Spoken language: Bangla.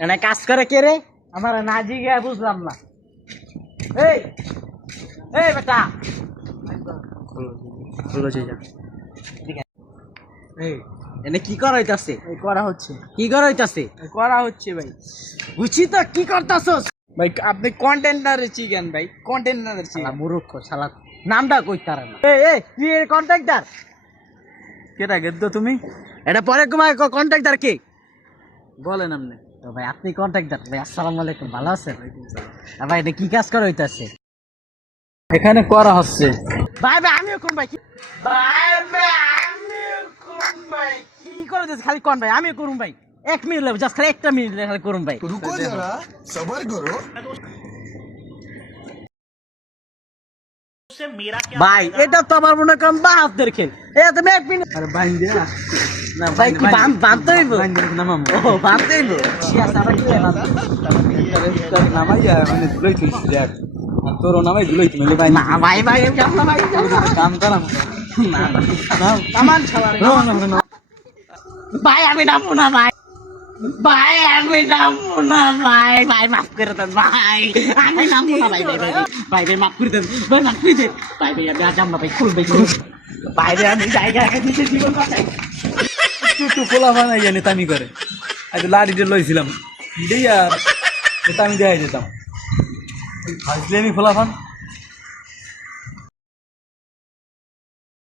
এনে কাজ করে কে রে? আমার না জিগে বুঝলাম না। এই এই বেটা খোলো যা। এই এনে কি করা হইতাছে? এই করা হচ্ছে কি করা হইতাছে? করা হচ্ছে ভাই। বুঝছি তো কি করতাছস? ভাই আপনি কন্টেনারের চিকেন ভাই, কন্টেনারের শালা চিকেন। মূর্খ শালা, নামটা কইতারে না। এই তুই এর কন্ট্রাক্টর? কেটা গেদ্দ তুমি? এটা পরে কুমার কন্ট্রাক্টর কে? বলেন আপনি। তো ভাই আপনি কন্ট্রাক্টর। ভাই আসসালামু আলাইকুম, ভালো আছেন? ভাই এটা কি কাজ করা হইতাছে? এখানে করা হচ্ছে। ভাই আমিও কোন ভাই? কি করে দিস খালি কোন ভাই? আমিও করুম ভাই। 1 মিনিট লাগবে, জাস্ট খালি 1টা মিনিট খালি করুম ভাই। रुको जरा सबर करो। ভাই এটা তো আমার মনে করেন বাহাতের খেল। তুমি 1 মিনিট। আরে বাইন্দে না। না ভাই কি বানতে হইব? বাইন্দে নামাম। ও বানতে হইব। শিয়াস আবার কি না? নামাইয়া মানে ধুলাই তুই দেখ। আর তোর নামাই ধুলাই তুই নলে বাইন্দে। না ভাই কেমন ভাই? কাম করাম। না না কামান ছাড়া। না। ভাই আমি নামবো না ভাই। ভাই আমি নামবো না ভাই। ভাই মাফ করে দেন ভাই। আমি নামবো না ভাই। ভাই মাফ করে দেন। ভাই মাফ করে দেন। ভাই আমি আজ আমরা ভাই খুল ভাই খুল। বাইরে আমি জায়গা নিজের জীবন বাঁচাই। একটু পোলা বানাই জানি তামি করে। আজ লাড়ি দিয়ে লইছিলাম। দিয়া তামি দেখাই যেতাম। হাসলে আমি ফোলাফান